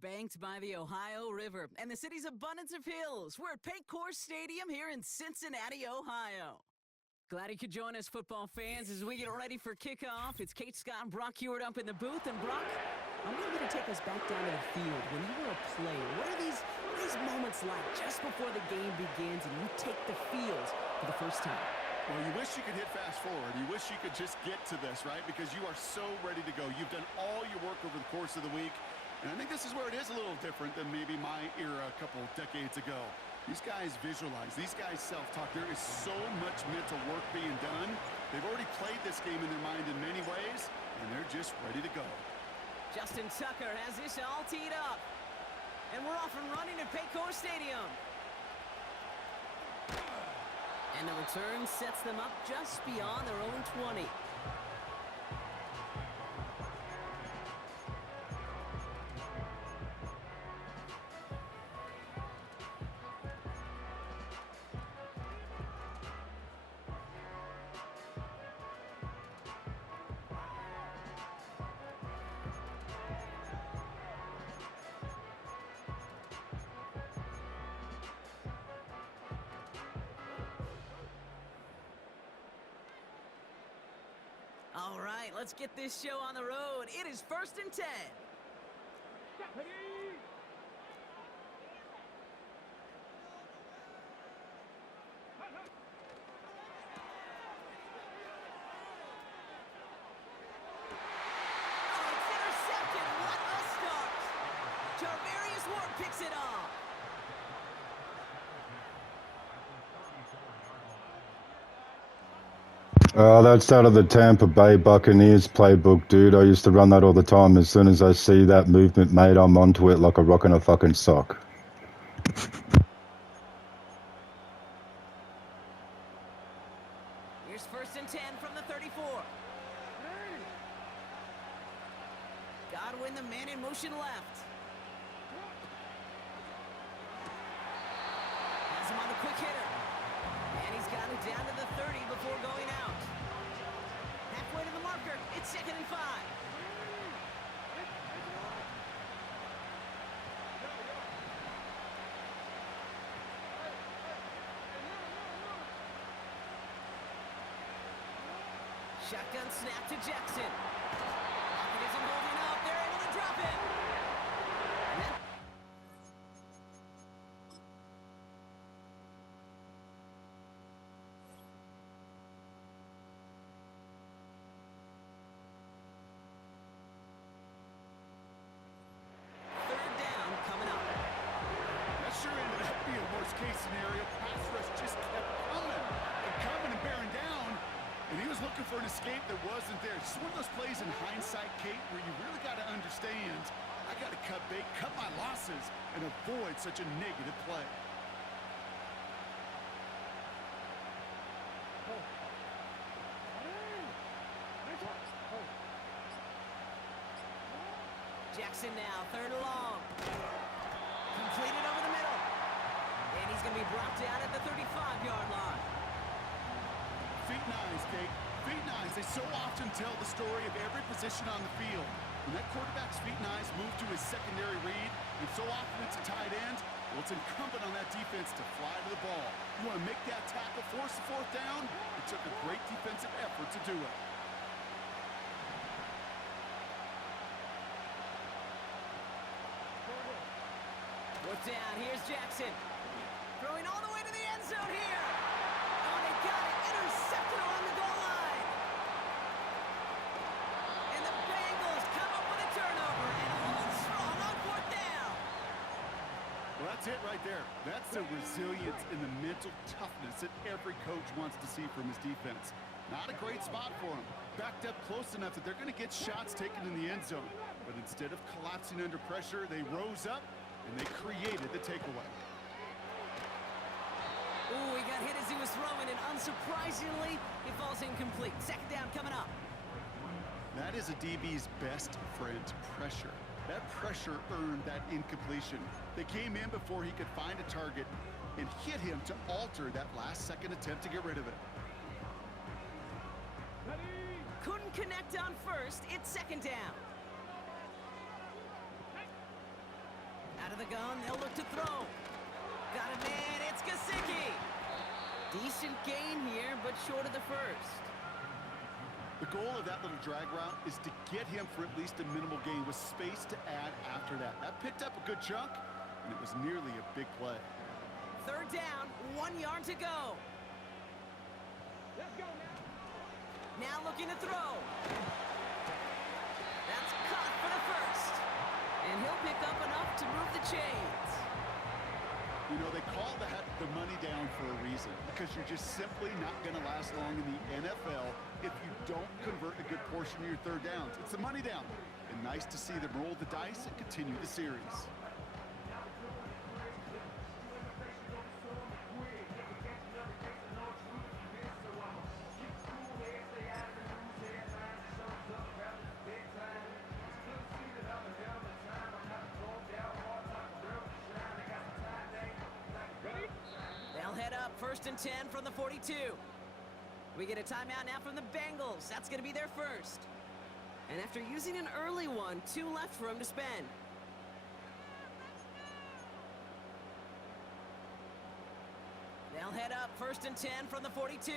Banked by the Ohio River and the city's abundance of hills, we're at Paycor Stadium here in Cincinnati, Ohio. Glad you could join us, football fans, as we get ready for kickoff. It's Kate, Scott, and Brock Hewitt up in the booth. And Brock, I'm going to take us back down to the field. When you were a player, what are these moments like just before the game begins and you take the field for the first time? Well, you wish you could hit fast forward. You wish you could just get to this, right? Because you are so ready to go. You've done all your work over the course of the week. And I think this is where it is a little different than maybe my era a couple decades ago. These guys visualize. These guys self-talk. There is so much mental work being done. They've already played this game in their mind in many ways, and they're just ready to go. Justin Tucker has this all teed up. And we're off and running at Paycor Stadium. And the return sets them up just beyond their own 20. All right, let's get this show on the road. It is 1st and 10. It's intercepted. What a start. Jarvarius Ward picks it off. That's out of the Tampa Bay Buccaneers playbook, dude. I used to run that all the time. As soon as I see that movement made, I'm onto it like a rock in a fucking sock. Here's 1st and 10 from the 34. Godwin, the man in motion left. Has him on the quick hitter. And he's got it down to the 30 before going out. Halfway to the marker. It's 2nd and 5. Shotgun snap to Jackson. Lockett isn't holding up. They're able to drop it. And then third down coming up. That sure ended up being a worst-case scenario. Pass rush just kept coming and bearing down. And he was looking for an escape that wasn't there. Just one of those plays in hindsight, Kate, where you really got to understand, I got to cut bait, cut my losses, and avoid such a negative play. Jackson now, 3rd and long. Completed over the middle. And he's going to be brought down at the 35-yard line. Feet nines, Kate. Feet nines. They so often tell the story of every position on the field. When that quarterback's feet nines move to his secondary read, and so often it's a tight end, well, it's incumbent on that defense to fly to the ball. You want to make that tackle, force the 4th down? It took a great defensive effort to do it. Fourth down, here's Jackson. Throwing all the way to the end zone here. Oh, they got it. Intercepted along the goal line. And the Bengals come up with a turnover and hold strong on 4th down. Well, that's it right there. That's the resilience and the mental toughness that every coach wants to see from his defense. Not a great spot for him. Backed up close enough that they're going to get shots taken in the end zone. But instead of collapsing under pressure, they rose up and they created the takeaway. Ooh, he got hit as he was throwing, and unsurprisingly, it falls incomplete. 2nd down coming up. That is a DB's best friend, pressure. That pressure earned that incompletion. They came in before he could find a target and hit him to alter that last-second attempt to get rid of it. Couldn't connect on 1st. It's 2nd down. gun, they'll look to throw. Got a man, it's Gesicki. Decent gain here, but short of the first. The goal of that little drag route is to get him for at least a minimal gain with space to add after that. That picked up a good chunk, and it was nearly a big play. Third down, 1 yard to go. Let's go now. Now looking to throw. That's caught for the first. And he'll pick up enough to move the chains. You know, they call that the money down for a reason, because you're just simply not going to last long in the NFL if you don't convert a good portion of your third downs. It's the money down. And nice to see them roll the dice and continue the series. They'll head up 1st and 10 from the 42. We get a timeout now from the Bengals. That's going to be their first. And after using an early one, 2 left for him to spend. They'll head up 1st and 10 from the 42.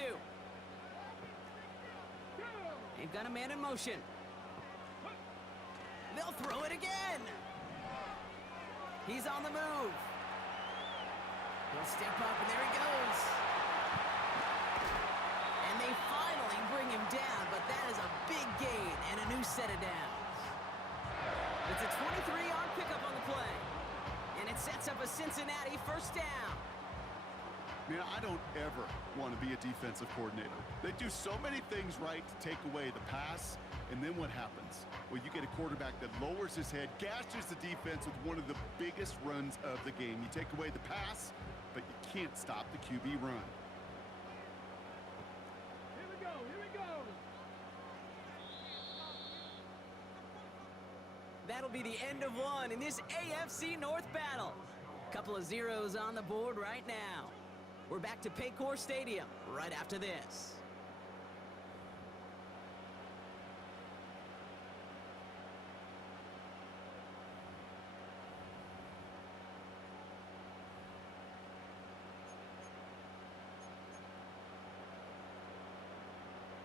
They've got a man in motion. They'll throw it again. He's on the move. He'll step up, and there he goes. And they finally bring him down, but that is a big gain and a new set of downs. It's a 23-yard pickup on the play. And it sets up a Cincinnati first down. Man, I don't ever want to be a defensive coordinator. They do so many things right to take away the pass, and then what happens? Well, you get a quarterback that lowers his head, gashes the defense with one of the biggest runs of the game. You take away the pass, but you can't stop the QB run. Here we go. Here we go. That'll be the end of one in this AFC North battle. Couple of zeros on the board right now. We're back to Paycor Stadium right after this.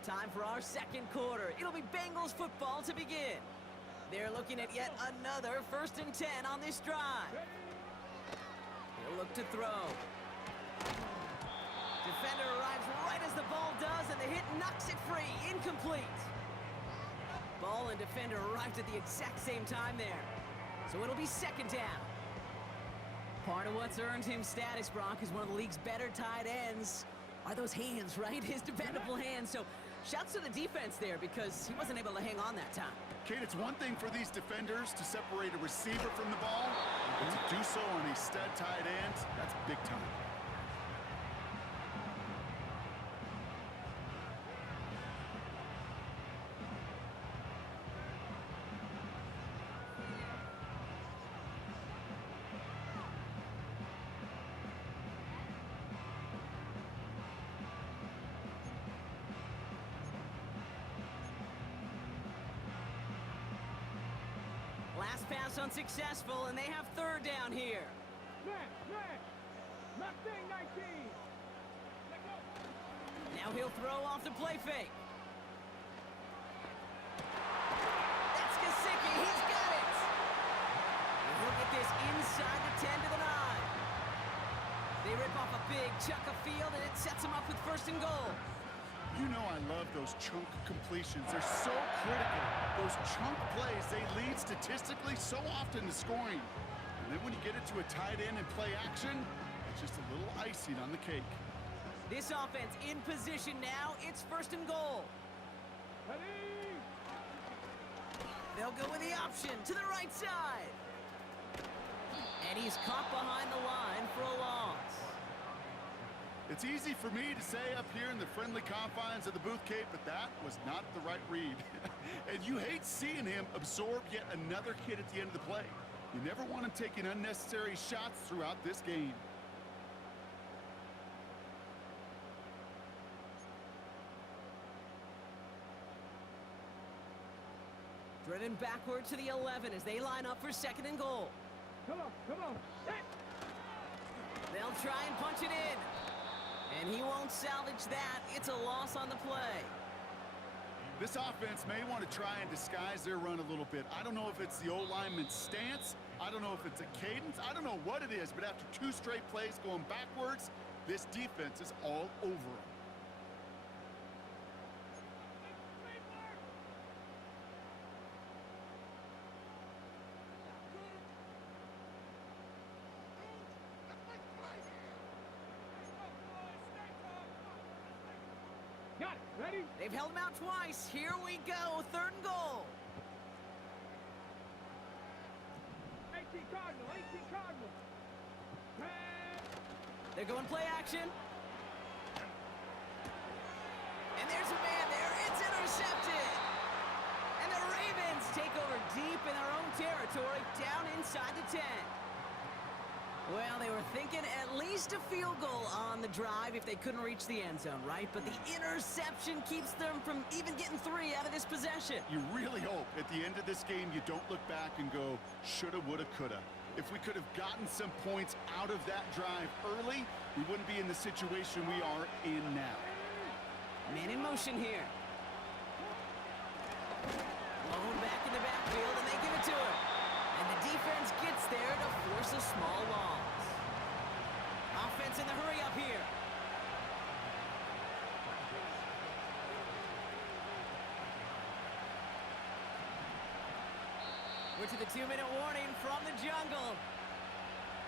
Time for our second quarter. It'll be Bengals football to begin. They're looking at yet another 1st and 10 on this drive. He'll look to throw. Defender arrives right as the ball does, and the hit knocks it free. Incomplete. Ball and defender arrived at the exact same time there. So it'll be 2nd down. Part of what's earned him status, Brock, is one of the league's better tight ends. Are those hands, right? His dependable hands. So shouts to the defense there because he wasn't able to hang on that time. Kate, it's one thing for these defenders to separate a receiver from the ball, but to do so on a stud tight end, that's big time. Last pass unsuccessful, and they have 3rd down here. Mustang 19. Let go. Now he'll throw off the play fake. That's Gesicki. He's got it. And he'll get this inside the 10 to the 9. They rip off a big chunk of field, and it sets them up with 1st and goal. You know I love those chunk completions. They're so critical. Those chunk plays, they lead statistically so often to scoring. And then when you get it to a tight end and play action, it's just a little icing on the cake. This offense in position now. It's 1st and goal. Ready. They'll go with the option to the right side. And he's caught behind the line for a loss. It's easy for me to say up here in the friendly confines of the booth, Kate, but that was not the right read. And you hate seeing him absorb yet another hit at the end of the play. You never want him taking unnecessary shots throughout this game. Driven backward to the 11 as they line up for 2nd and goal. Come on. Set. They'll try and punch it in. And he won't salvage that. It's a loss on the play. This offense may want to try and disguise their run a little bit. I don't know if it's the O-lineman's stance. I don't know if it's a cadence. I don't know what it is, but after 2 straight plays going backwards, this defense is all over them. Got it. Ready? They've held him out twice. Here we go. 3rd and goal. 18 Cardinal. They're going play action. And there's a man there. It's intercepted. And the Ravens take over deep in their own territory, down inside the 10. Well, they were thinking at least a field goal on the drive if they couldn't reach the end zone, right? But the interception keeps them from even getting 3 out of this possession. You really hope at the end of this game you don't look back and go, shoulda, woulda, coulda. If we could have gotten some points out of that drive early, we wouldn't be in the situation we are in now. Man in motion here. Blown back in the backfield, and they give it to him. And the defense gets there to force a small loss. Offense in the hurry up here. We're to the 2-minute warning from the jungle.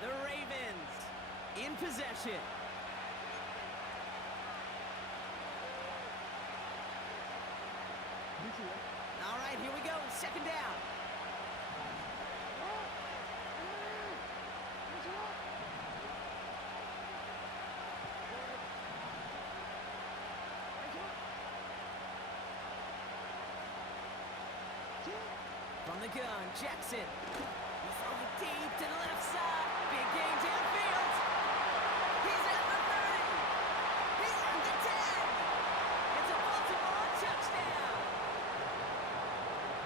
The Ravens in possession. All right, here we go. 2nd down. From the gun, Jackson. He's throwing deep to the left side. Big game downfield. He's at the 30. He's at the 10. It's a Baltimore touchdown.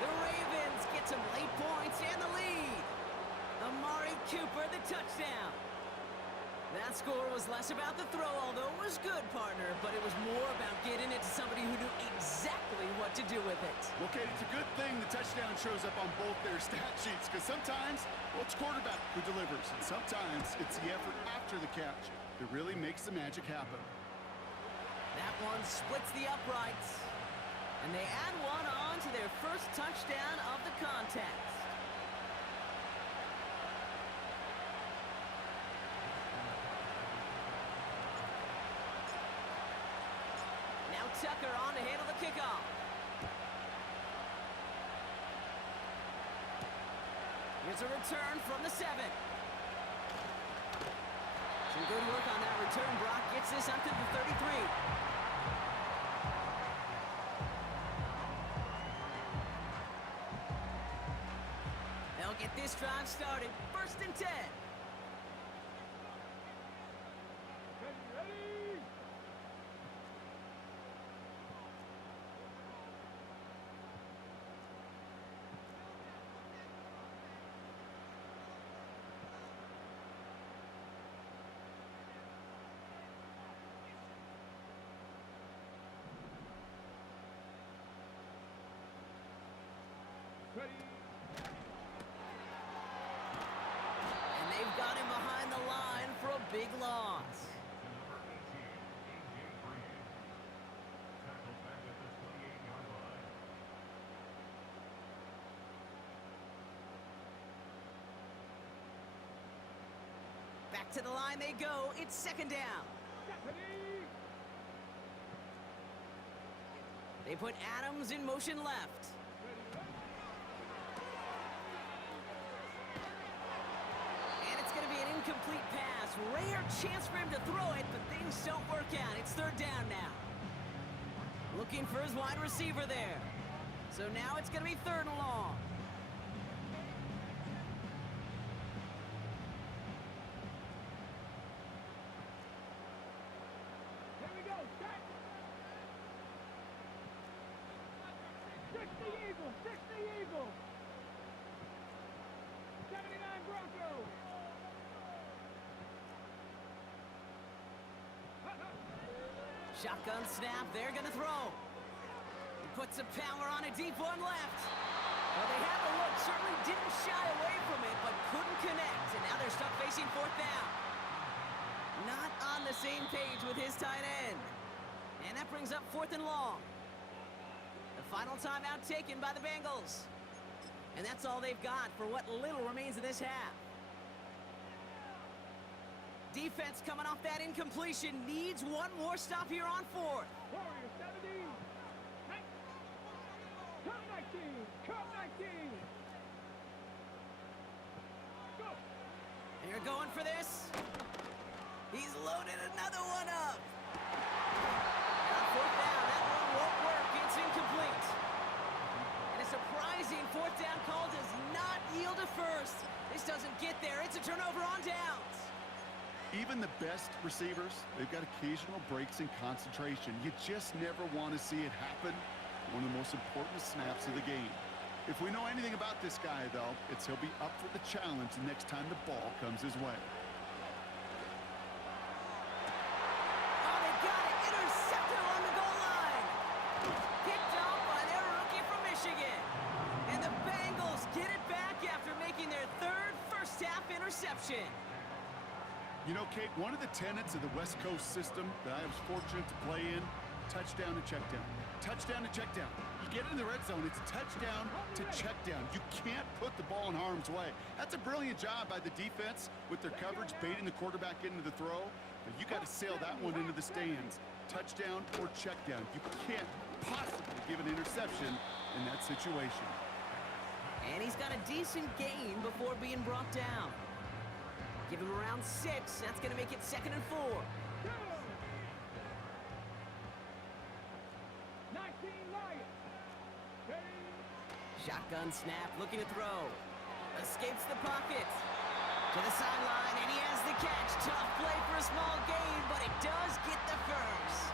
The Ravens get some late points and the lead. Amari Cooper, the touchdown. That score was less about the throw, although it was good, partner, but it was more about getting it to somebody who knew exactly what to do with it. Well, Kate, it's a good thing the touchdown shows up on both their stat sheets, because sometimes, well, it's quarterback who delivers, and sometimes it's the effort after the catch that really makes the magic happen. That one splits the uprights, and they add one on to their first touchdown of the contest. Tucker on to handle the kickoff. Here's a return from the 7. Some good work on that return. Brock gets this up to the 33. They'll get this drive started. 1st and 10. Ready? And they've got him behind the line for a big loss. Back to the line they go. It's 2nd down. They put Adams in motion left. And it's going to be an incomplete pass. Rare chance for him to throw it, but things don't work out. It's 3rd down now. Looking for his wide receiver there. So now it's going to be 3rd and long. Here we go. Set. 60 Eagles. 79 Broncos. Shotgun snap, they're gonna throw. He puts some power on a deep one left. Well, they had the look, certainly didn't shy away from it, but couldn't connect, and now they're stuck facing fourth down. Not on the same page with his tight end. And that brings up fourth and long. The final timeout taken by the Bengals. And that's all they've got for what little remains of this half. Defense coming off that incompletion needs one more stop here on fourth. Warrior 70. Come 19. Come 19. Go. They're going for this. He's loaded another one up. And on fourth down, that one won't work. It's incomplete. And a surprising fourth down call does not yield a first. This doesn't get there. It's a turnover on downs. Even the best receivers, they've got occasional breaks in concentration. You just never want to see it happen. One of the most important snaps of the game. If we know anything about this guy, though, it's he'll be up for the challenge the next time the ball comes his way. Oh, they got it. Intercepted on the goal line. Picked off by their rookie from Michigan. And the Bengals get it back after making their third first-half interception. You know, Kate, one of the tenets of the West Coast system that I was fortunate to play in, touchdown to check down. Touchdown to check down. You get in the red zone, it's touchdown to check down. You can't put the ball in harm's way. That's a brilliant job by the defense with their coverage, baiting the quarterback into the throw. But you got to sail that one into the stands. Touchdown or check down. You can't possibly give an interception in that situation. And he's got a decent gain before being brought down. Give him around 6. That's going to make it 2nd and 4. Go. 19 Lions. Ready. Shotgun snap, looking to throw. Escapes the pocket. To the sideline, and he has the catch. Tough play for a small gain, but it does get the first.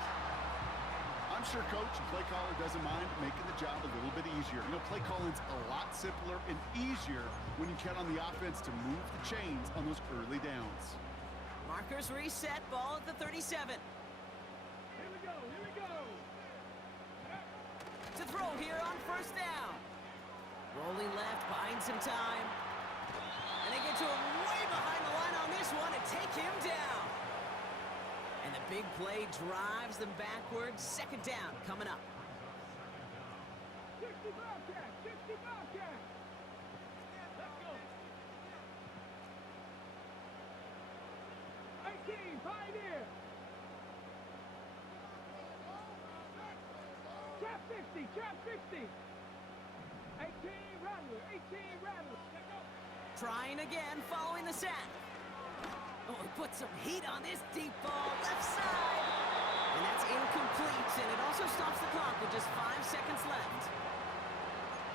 I'm sure coach and play caller doesn't mind making the job a little bit easier. You know, play calling's a lot simpler and easier when you count on the offense to move the chains on those early downs. Markers reset, ball at the 37. Here we go. Here we go. To throw here on first down. Rolling left, buying some time. And they get to him way behind the line on this one and take him down. And the big play drives them backwards. 2nd down coming up. 60 Bobcats. 60 Bobcats. Let's go. 18 Pioneer. Trap 60. Trap 60. 18 Rattler. 18 Rattler. Let's go. Trying again, following the sack. Oh, he put some heat on this deep ball, left side. And that's incomplete, and it also stops the clock with just 5 seconds left.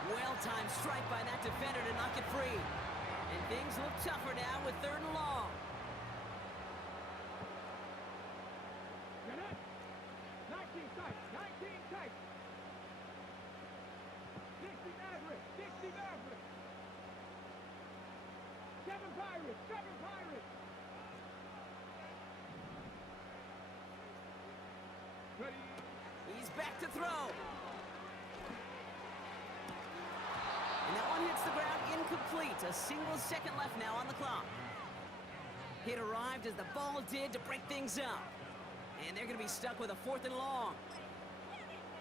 Well-timed strike by that defender to knock it free. And things look tougher now with 3rd and long. Get it. 19 tight. 19 tight. 60 Maverick. 60 Maverick. 7 Pirates. 7 Pirates. Ready. He's back to throw. And that one hits the ground incomplete. A single second left now on the clock. It arrived as the ball did to break things up. And they're going to be stuck with a 4th and long.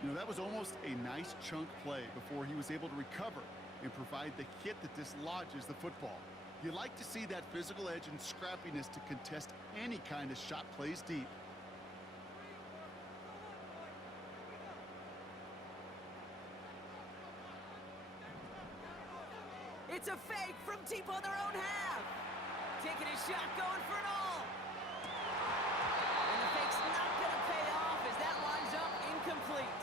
You know, that was almost a nice chunk play before he was able to recover and provide the hit that dislodges the football. You like to see that physical edge and scrappiness to contest any kind of shot plays deep. It's a fake from deep on their own half. Taking a shot, going for it all. And the fake's not going to pay off as that lines up incomplete.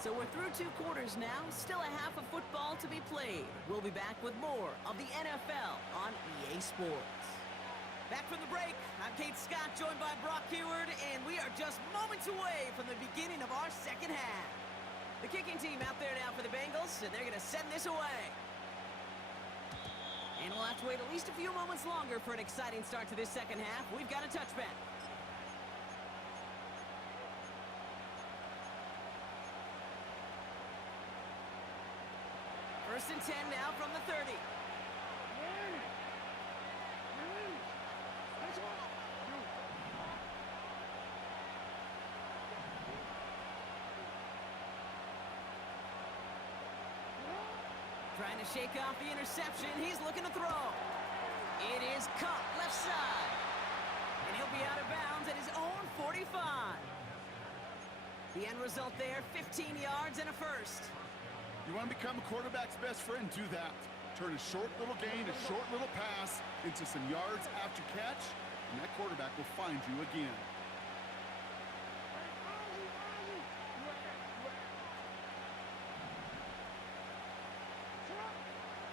So we're through 2 quarters now. Still a half of football to be played. We'll be back with more of the NFL on EA Sports. Back from the break, I'm Kate Scott, joined by Brock Heward, and we are just moments away from the beginning of our 2nd half. The kicking team out there now for the Bengals, and they're going to send this away. And we'll have to wait at least a few moments longer for an exciting start to this 2nd half. We've got a touchback. First and 10 now from the 30. Trying to shake off the interception. He's looking to throw. It is caught left side. And he'll be out of bounds at his own 45. The end result there, 15 yards and a first. You want to become a quarterback's best friend, do that. Turn a short little gain, a short little pass into some yards after catch, and that quarterback will find you again.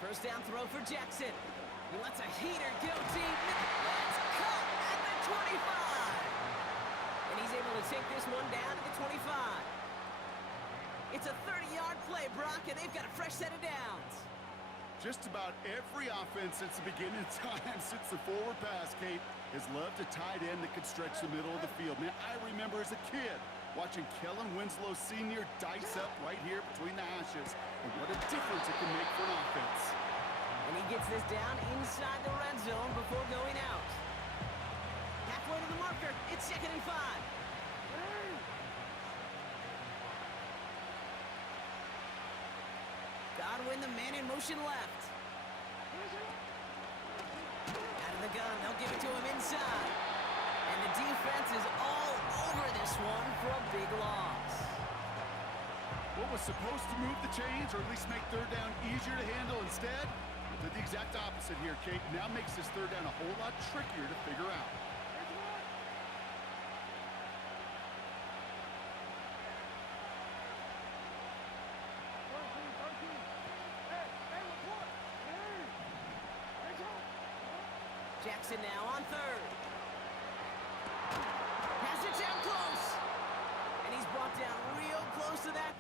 First down throw for Jackson. He lets a heater go deep. That's caught at the 25. And he's able to take this one down to the 25. It's a 30-yard play, Brock, and they've got a fresh set of downs. Just about every offense since the beginning of time, since the forward pass, Kate, has loved a tight end that could stretch the middle of the field. Man, I remember as a kid watching Kellen Winslow Sr. dice up right here between the hashes. And what a difference it can make for an offense. And he gets this down inside the red zone before going out. Halfway to the marker, it's 2nd and 5. Godwin, the man in motion left. Out of the gun, they'll give it to him inside. And the defense is all over this one for a big loss. What was supposed to move the chains, or at least make third down easier to handle instead, did the exact opposite here, Kate. Now makes this third down a whole lot trickier to figure out. Jackson now on third. Has it down close. And he's brought down real close to that.